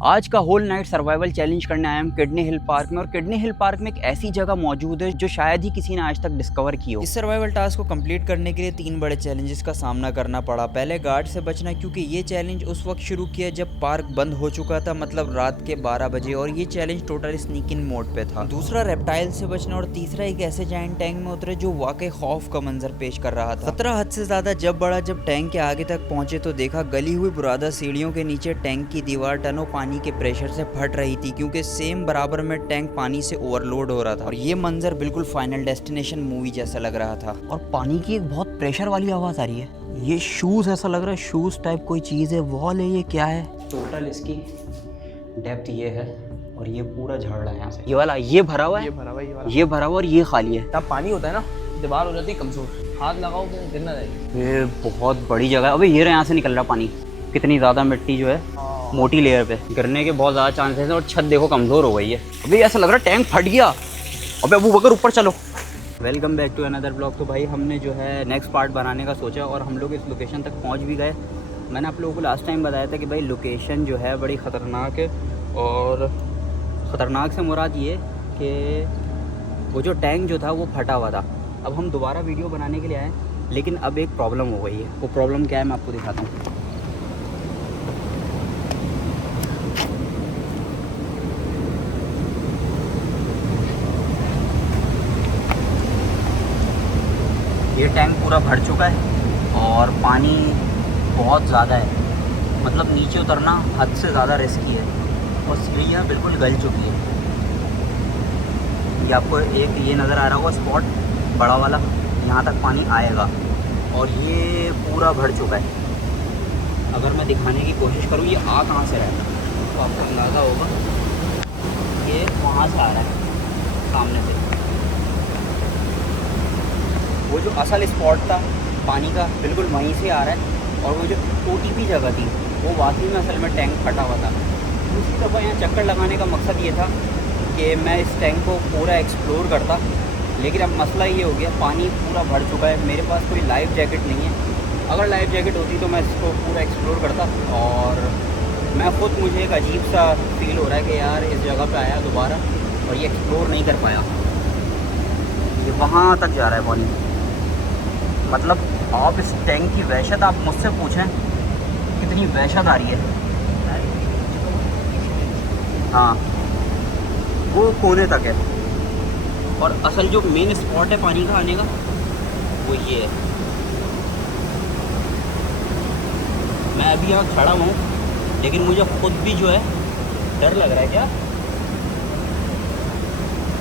आज का whole night survival challenge करने आए हम किडनी हिल पार्क में। और किडनी हिल पार्क में एक ऐसी जगह मौजूद है जो शायद ही किसी ने आज तक डिस्कवर की हो। इस सर्वाइवल टास्क को कंप्लीट करने के लिए 3 बड़े चैलेंजेस का सामना करना पड़ा। पहले गार्ड से बचना, क्योंकि ये चैलेंज उस वक्त शुरू किया जब पार्क बंद हो चुका था, मतलब रात के 12 बजे, और ये चैलेंज टोटल स्नीक इन मोड पे था। दूसरा रेप्टाइल से बचना, और तीसरा एक ऐसे जायंट टैंक में उतरे जो वाकई खौफ का मंजर पेश कर रहा था। खतरा हद से ज्यादा जब बढ़ा जब टैंक के आगे तक पहुंचे तो देखा गली हुई बुरादा सीढ़ियों के नीचे टैंक की दीवार टनों पानी के प्रेशर से फट रही थी, क्योंकि सेम बराबर में टैंक पानी से ओवरलोड हो रहा था। और ये मंजर बिल्कुल फाइनल डेस्टिनेशन मूवी जैसा लग रहा था। और पानी की एक बहुत प्रेशर वाली आवाज़ आ रही है। ये शूज़ ऐसा लग रहा है, शूज़ टाइप कोई चीज़ है, वॉल है, ये क्या है। टोटल इसकी डेप्थ ये है और ये पूरा झड़ रहा है यहाँ से। ये वाला ये भरा हुआ है, ये भरा हुआ और ये खाली है। तब पानी होता है ना, दीवार हो जाती है कमजोर, हाथ लगाओ तो गिर ना जाएगी। ये बहुत बड़ी जगह है। अबे ये रहा, यहाँ से निकल रहा पानी। कितनी ज़्यादा मिट्टी जो है मोटी लेयर पे गिरने के बहुत ज़्यादा चांसेस हैं। और छत देखो कमज़ोर हो गई है। अभी ऐसा लग रहा है टैंक फट गया। अबे अबू बकर ऊपर चलो। Welcome back to another blog. तो भाई हमने जो है नेक्स्ट पार्ट बनाने का सोचा और हम लोग इस लोकेशन तक पहुंच भी गए। मैंने आप लोगों को लास्ट टाइम बताया था कि भाई लोकेशन जो है बड़ी ख़तरनाक है। और ख़तरनाक से मुराद ये कि वो जो टैंक जो था वो फटा हुआ था। अब हम दोबारा वीडियो बनाने के लिए आए, लेकिन अब एक प्रॉब्लम हो गई है। वो प्रॉब्लम क्या है मैं आपको दिखाता हूँ। ये टैंक पूरा भर चुका है और पानी बहुत ज़्यादा है, मतलब नीचे उतरना हद से ज़्यादा रिस्की है। और सीढ़ियाँ बिल्कुल गल चुकी है। ये आपको एक ये नज़र आ रहा होगा स्पॉट बड़ा वाला, यहाँ तक पानी आएगा और ये पूरा भर चुका है। अगर मैं दिखाने की कोशिश करूँ ये आ कहाँ से रहा है तो आपको अंदाज़ा होगा। ये वहाँ से आ रहा है सामने से। वो जो असल स्पॉट था पानी का बिल्कुल वहीं से आ रहा है। और वो जो OTP जगह थी वो वाकई में असल में टैंक फटा हुआ था। दूसरी दफ़ा यहाँ चक्कर लगाने का मकसद ये था कि मैं इस टैंक को पूरा एक्सप्लोर करता, लेकिन अब मसला ये हो गया पानी पूरा भर चुका है। मेरे पास कोई लाइफ जैकेट नहीं है। अगर लाइफ जैकेट होती तो मैं इसको पूरा एक्सप्लोर करता। और मैं ख़ुद मुझे एक अजीब सा फील हो रहा है कि यार इस जगह पे आया दोबारा और ये एक्सप्लोर नहीं कर पाया। ये वहाँ तक जा रहा है पानी, मतलब आप इस टैंक की वहशत आप मुझसे पूछें कितनी वहशत आ रही है। हाँ वो कोने तक है। और असल जो मेन स्पॉट है पानी का आने का वो ये है। मैं अभी यहाँ खड़ा हूँ लेकिन मुझे खुद भी जो है डर लग रहा है। क्या?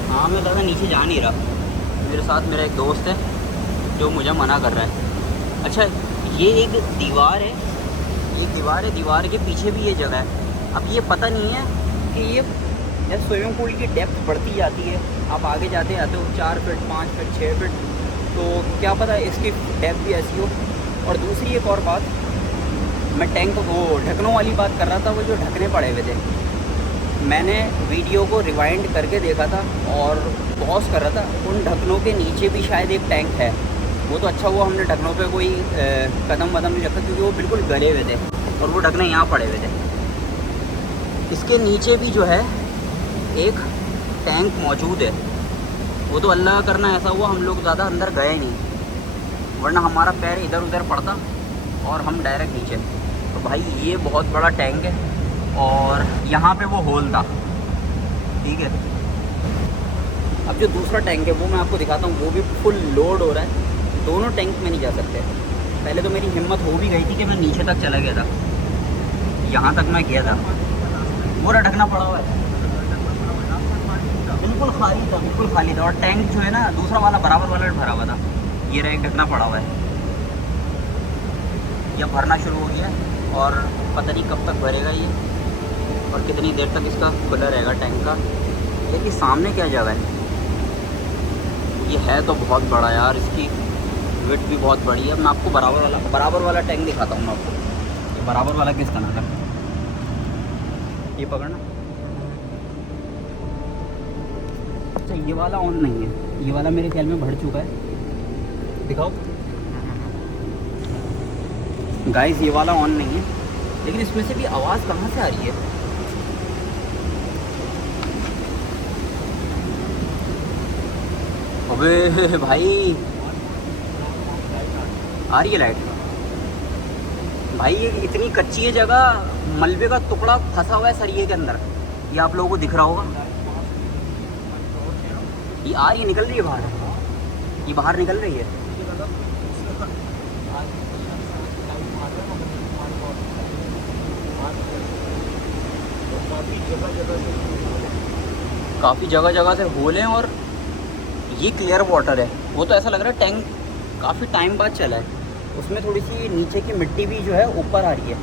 हाँ मैं ज़्यादा नीचे जा नहीं रहा। मेरे साथ मेरा एक दोस्त है जो मुझे मना कर रहा है। अच्छा ये एक दीवार है, ये दीवार के पीछे भी ये जगह है। अब ये पता नहीं है कि ये जब स्विमिंग पूल की डेप्थ बढ़ती जाती है, आप आगे जाते आते हो 4 फीट 5 फीट 6 फीट, तो क्या पता इसकी डेप्थ भी ऐसी हो। और दूसरी एक और बात, मैं टैंक वो ढक्कनों वाली बात कर रहा था, वो जो ढकने पड़े हुए थे, मैंने वीडियो को रिवाइंड करके देखा था और पॉज कर रहा था। उन ढक्कनों के नीचे भी शायद एक टैंक है। वो तो अच्छा हुआ हमने ढक्कनों पे कोई कदम वदम नहीं रखा, क्योंकि वो बिल्कुल गले हुए थे और वो ढक्कने यहाँ पड़े हुए थे। इसके नीचे भी जो है एक टैंक मौजूद है। वो तो अल्लाह करना ऐसा हुआ हम लोग ज़्यादा अंदर गए नहीं, वरना हमारा पैर इधर उधर पड़ता और हम डायरेक्ट नीचे। तो भाई ये बहुत बड़ा टैंक है और यहाँ पे वो होल था, ठीक है। अब जो दूसरा टैंक है वो मैं आपको दिखाता हूँ, वो भी फुल लोड हो रहा है। दोनों टैंक में नहीं जा सकते। पहले तो मेरी हिम्मत हो भी गई थी कि मैं नीचे तक चला गया था, यहाँ तक मैं गया था। पूरा ढकना पड़ा हुआ है, बिल्कुल खाली था। और टैंक जो है ना दूसरा वाला बराबर वाला भरा हुआ था। ये रहा एक ढकना पड़ा हुआ है, यह भरना शुरू हो गया और पता नहीं कब तक भरेगा ये और कितनी देर तक इसका खुला रहेगा टैंक का। लेकिन सामने क्या जगह है, ये है तो बहुत बड़ा यार, इसकी वेट भी बहुत बड़ी है। मैं आपको बराबर वाला टैंक दिखाता हूँ मैं आपको। ये बराबर वाला किस तरह का, ये पकड़ना। अच्छा ये वाला ऑन नहीं है, ये वाला मेरे ख्याल में भर चुका है। दिखाओ गाइस, ये वाला ऑन नहीं है, लेकिन इसमें से भी आवाज़ कहाँ से आ रही है? अबे भाई आ रही है लाइट। भाई ये इतनी कच्ची है जगह, मलबे का टुकड़ा फंसा हुआ है सरिये के अंदर, ये आप लोगों को दिख रहा होगा। ये आ रही है, निकल रही है बाहर, ये बाहर निकल रही है। काफ़ी जगह जगह से होल हैं और ये क्लियर वाटर है। वो तो ऐसा लग रहा है टैंक काफ़ी टाइम बाद चला है, उसमें थोड़ी सी नीचे की मिट्टी भी जो है ऊपर आ रही है।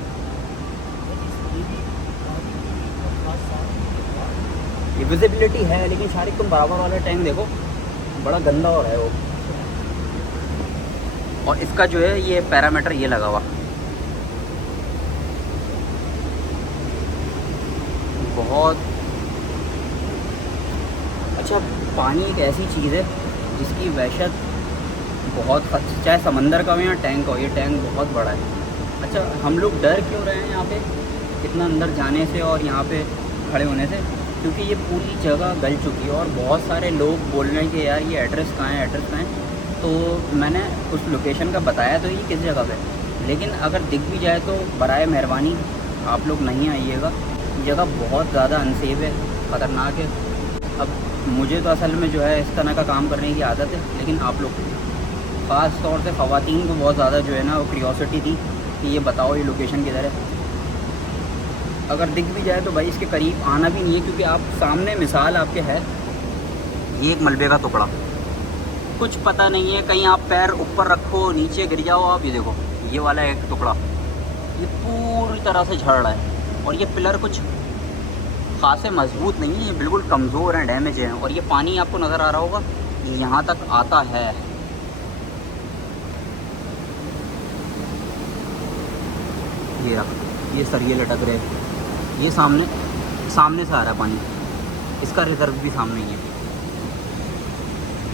ये विजिबिलिटी है, लेकिन शारिक तुम बराबर वाला टैंक देखो, बड़ा गंदा हो रहा है वो। और इसका जो है ये पैरामीटर ये लगा हुआ, बहुत अच्छा। पानी एक ऐसी चीज़ है जिसकी वहशत बहुत, चाहे समंदर का हो या टैंक हो, ये टैंक बहुत बड़ा है। अच्छा, हम लोग डर क्यों रहे हैं यहाँ पे इतना अंदर जाने से और यहाँ पे खड़े होने से? क्योंकि ये पूरी जगह गल चुकी है और बहुत सारे लोग बोल रहे हैं कि यार ये एड्रेस कहाँ है, एड्रेस कहाँ है। तो मैंने उस लोकेशन का बताया तो ये किस जगह पे, लेकिन अगर दिख भी जाए तो बराए मेहरबानी आप लोग नहीं आइएगा। जगह बहुत ज़्यादा अनसेफ है, ख़तरनाक है। अब मुझे तो असल में जो है इस तरह का काम करने की आदत है, लेकिन आप लोग ख़ास तौर से ख़वातीन को बहुत ज़्यादा जो है ना वो क्यूरियोसिटी थी कि ये बताओ ये लोकेशन किधर है। अगर दिख भी जाए तो भाई इसके करीब आना भी नहीं है, क्योंकि आप सामने मिसाल आपके है, ये एक मलबे का टुकड़ा, कुछ पता नहीं है, कहीं आप पैर ऊपर रखो नीचे गिर जाओ आप। ये देखो ये वाला एक टुकड़ा, ये पूरी तरह से झड़ रहा है और ये पिलर कुछ खासे मजबूत नहीं है, ये बिल्कुल कमज़ोर हैं, डैमेज हैं। और ये पानी आपको नज़र आ रहा होगा, ये यहाँ तक आता है। ये रख, ये सरिये लटक रहे, ये सामने से आ रहा है पानी, इसका रिजर्व भी सामने ही है।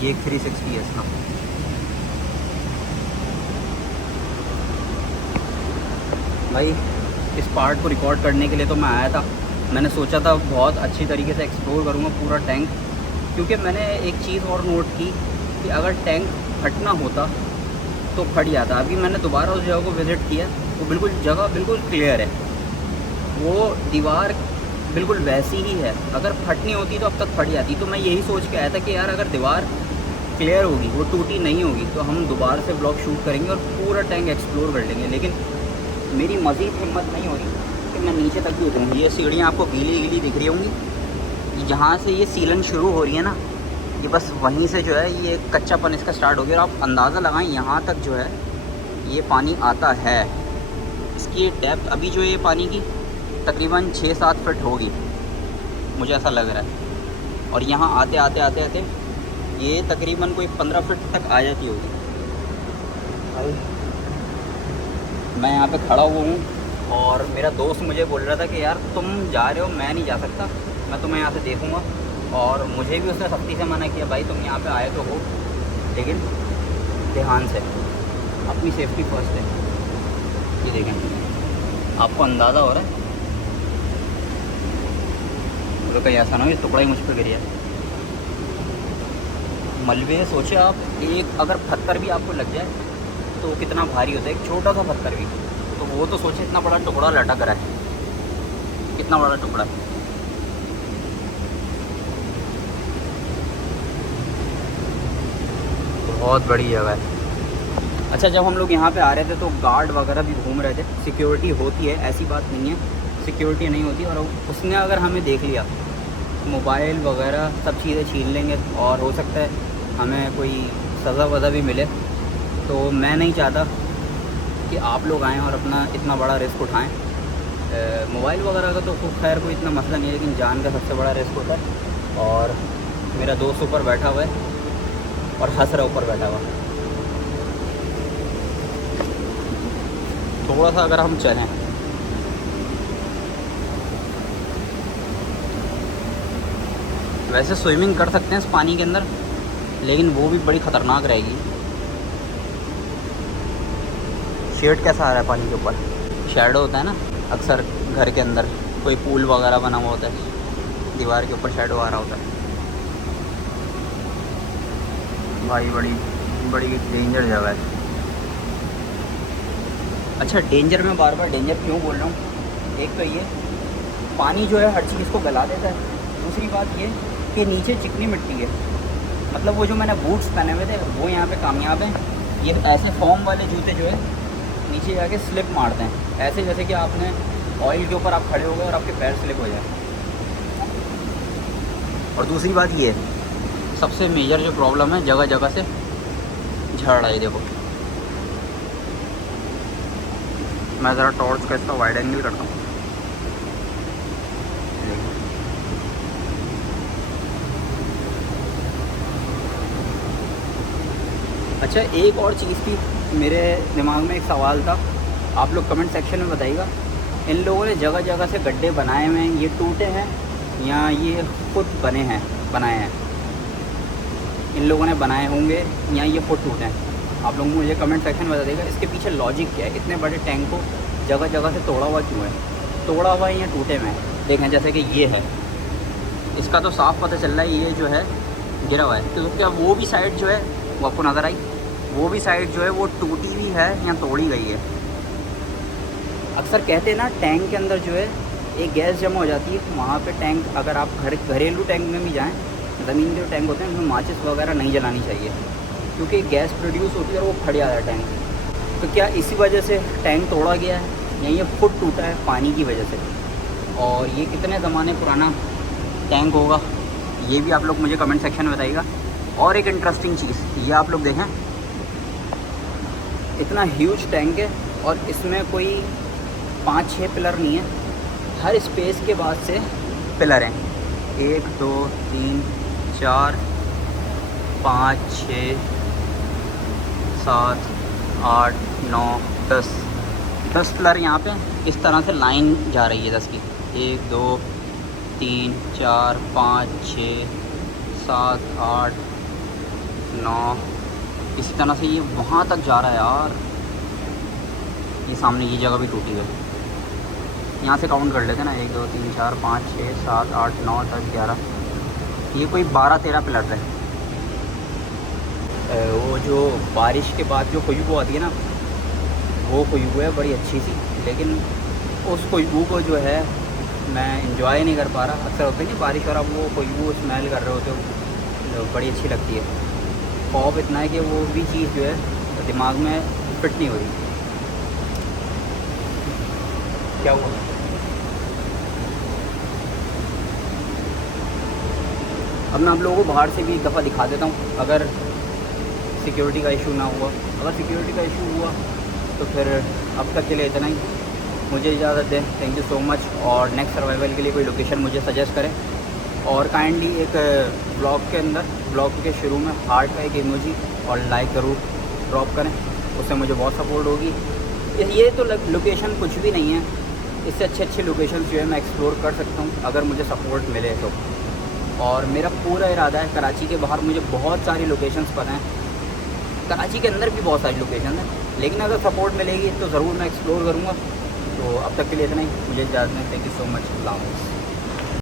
ये एक 360 है इसका। भाई इस पार्ट को रिकॉर्ड करने के लिए तो मैं आया था, मैंने सोचा था बहुत अच्छी तरीके से एक्सप्लोर करूँगा पूरा टैंक, क्योंकि मैंने एक चीज़ और नोट की कि अगर टैंक फटना होता तो फट जाता। अभी मैंने दोबारा उस जगह को विज़िट किया, वो बिल्कुल जगह बिल्कुल क्लियर है, वो दीवार बिल्कुल वैसी ही है। अगर फटनी होती तो अब तक फट जाती। तो मैं यही सोच के आया था कि यार अगर दीवार क्लियर होगी, वो टूटी नहीं होगी, तो हम दोबारा से ब्लॉग शूट करेंगे और पूरा टैंक एक्सप्लोर कर लेंगे। लेकिन मेरी मज़ीद हिम्मत नहीं हो रही कि मैं नीचे तक भी उतरूँ। ये सीढ़ियाँ आपको गीली गीली दिख रही होंगी, जहाँ से ये सीलन शुरू हो रही है ना, ये बस वहीं से जो है ये कच्चापन इसका स्टार्ट हो गया। और आप अंदाज़ा लगाएं यहाँ तक जो है ये पानी आता है। इसकी डेप्थ अभी जो ये पानी की तकरीबन 6-7 फीट होगी, मुझे ऐसा लग रहा है। और यहाँ आते आते आते आते ये तकरीबन कोई 15 फीट तक आ जाती होगी। मैं यहाँ पे खड़ा हुआ हूँ और मेरा दोस्त मुझे बोल रहा था कि यार तुम जा रहे हो, मैं नहीं जा सकता, मैं तुम्हें यहाँ से देखूँगा। और मुझे भी उसने सख्ती से मना किया, भाई तुम यहाँ पे आए तो हो, लेकिन ध्यान से, अपनी सेफ्टी फर्स्ट है। ये देखें, आपको अंदाज़ा हो रहा है, तो कहीं ऐसा ना हो ये टुकड़ा ही मुझ पर गिर जाए। मलबे सोचे आप, एक अगर पत्थर भी आपको लग जाए तो कितना भारी होता है, एक छोटा सा पत्थर भी। तो वो तो सोचे इतना बड़ा टुकड़ा लटक रहा है, कितना बड़ा टुकड़ा है। बहुत बड़ी जगह है। अच्छा, जब हम लोग यहाँ पे आ रहे थे तो गार्ड वगैरह भी घूम रहे थे। सिक्योरिटी होती है, ऐसी बात नहीं है सिक्योरिटी नहीं होती। और उसने अगर हमें देख लिया, मोबाइल वगैरह सब चीज़ें छीन लेंगे और हो सकता है हमें कोई सज़ा वज़ा भी मिले। तो मैं नहीं चाहता कि आप लोग आएँ और अपना इतना बड़ा रिस्क उठाएँ। मोबाइल वगैरह का तो खैर कोई इतना मसला नहीं है, लेकिन जान का सबसे बड़ा रिस्क होता है। और मेरा दोस्त ऊपर बैठा हुआ है और हंस रहा ऊपर बैठा हुआ। थोड़ा सा अगर हम चलें, वैसे स्विमिंग कर सकते हैं इस पानी के अंदर, लेकिन वो भी बड़ी ख़तरनाक रहेगी। शेड कैसा आ रहा है पानी के ऊपर, शैडो होता है ना अक्सर घर के अंदर, कोई पूल वगैरह बना हुआ होता है, दीवार के ऊपर शैडो आ रहा होता है। भाई बड़ी बड़ी डेंजर जगह है। अच्छा डेंजर, में बार बार डेंजर क्यों बोल रहा हूँ, एक तो ये पानी जो है हर चीज़ को गला देता है, दूसरी बात ये कि नीचे चिकनी मिट्टी है। मतलब वो जो मैंने बूट्स पहने हुए थे वो यहाँ पे कामयाब हैं। ये ऐसे फॉर्म वाले जूते जो है नीचे जाके स्लिप मारते हैं, ऐसे जैसे कि आपने ऑयल के ऊपर आप खड़े हो गए और आपके पैर स्लिप हो जाए। और दूसरी बात ये सबसे मेजर जो प्रॉब्लम है, जगह जगह से झड़ रहा है। देखो मैं ज़रा टॉर्च का इसका वाइड एंगल करता हूँ। अच्छा एक और चीज़ थी मेरे दिमाग में, एक सवाल था, आप लोग कमेंट सेक्शन में बताइएगा। इन लोगों ने जगह जगह से गड्ढे बनाए हुए हैं, ये टूटे हैं या ये खुद बनाए हैं? इन लोगों ने बनाए होंगे या ये खुद टूटे हैं? आप लोग मुझे कमेंट सेक्शन में बताइएगा। इसके पीछे लॉजिक क्या है, इतने बड़े टैंक को जगह जगह से तोड़ा हुआ क्यों है? तोड़ा हुआ है या टूटे में? देखें जैसे कि ये है, इसका तो साफ़ पता चल रहा है ये जो है गिरा हुआ है। तो क्या वो भी साइड जो है वो आपको नज़र आई, वो भी साइड जो है वो टूटी हुई है या तोड़ी गई है? अक्सर कहते हैं ना टैंक के अंदर जो है एक गैस जमा हो जाती है, वहाँ पे टैंक, अगर आप घरेलू टैंक में भी जाएं, ज़मीन के टैंक होते हैं उनमें माचिस वगैरह नहीं जलानी चाहिए, क्योंकि गैस प्रोड्यूस होती है और वो फट जाता है टैंक। तो क्या इसी वजह से टैंक तोड़ा गया है या ये खुद टूटा है पानी की वजह से? और ये कितने ज़माने पुराना टैंक होगा ये भी आप लोग मुझे कमेंट सेक्शन में बताइएगा। और एक इंटरेस्टिंग चीज़ ये आप लोग देखें, इतना ह्यूज टैंक है और इसमें कोई 5-6 पिलर नहीं है, हर स्पेस के बाद से पिलर हैं। 1 2 3 4 5 6 7 8 9 10 पिलर यहाँ पे इस तरह से लाइन जा रही है 10 की। 1 2 3 4 5 6 7 8 9 इसी तरह से ये वहाँ तक जा रहा है यार। ये सामने ये जगह भी टूटी है, यहाँ से काउंट कर लेते ना, 1 2 3 4 5 6 7 8 9 10 11, ये कोई 12-13 पिलर है। वो जो बारिश के बाद जो खुशबू आती है ना, वो खुशबू है बड़ी अच्छी सी, लेकिन उस खुशबू को जो है मैं इंजॉय नहीं कर पा रहा। अक्सर होते हैं कि बारिश और आप वो खुशबू स्मेल कर रहे होते हो, बड़ी अच्छी लगती है। खौफ इतना है कि वो भी चीज़ जो है दिमाग में फिट नहीं हो रही। क्या हुआ? अब मैं आप लोगों को बाहर से भी एक दफ़ा दिखा देता हूँ, अगर सिक्योरिटी का इशू ना हुआ। अगर सिक्योरिटी का इशू हुआ तो फिर अब तक के लिए इतना ही। मुझे इजाज़त दें, थैंक यू सो मच। और नेक्स्ट सर्वाइवल के लिए कोई लोकेशन मुझे सजेस्ट करें। और काइंडली एक ब्लॉग के अंदर, ब्लॉग के शुरू में हार्ट का एक इमोजी और लाइक ज़रूर ड्रॉप करें, उससे मुझे बहुत सपोर्ट होगी। ये तो लोकेशन कुछ भी नहीं है, इससे अच्छे लोकेशन जो है मैं एक्सप्लोर कर सकता हूँ अगर मुझे सपोर्ट मिले तो। और मेरा पूरा इरादा है, कराची के बाहर मुझे बहुत सारी लोकेशंस पता हैं, कराची के अंदर भी बहुत सारी लोकेशन हैं, लेकिन अगर सपोर्ट मिलेगी तो ज़रूर मैं एक्सप्लोर करूँगा। तो अब तक के लिए इतना ही, मुझे इजाज़त दें, थैंक यू सो मच। अल्लाह हाफ़िज़।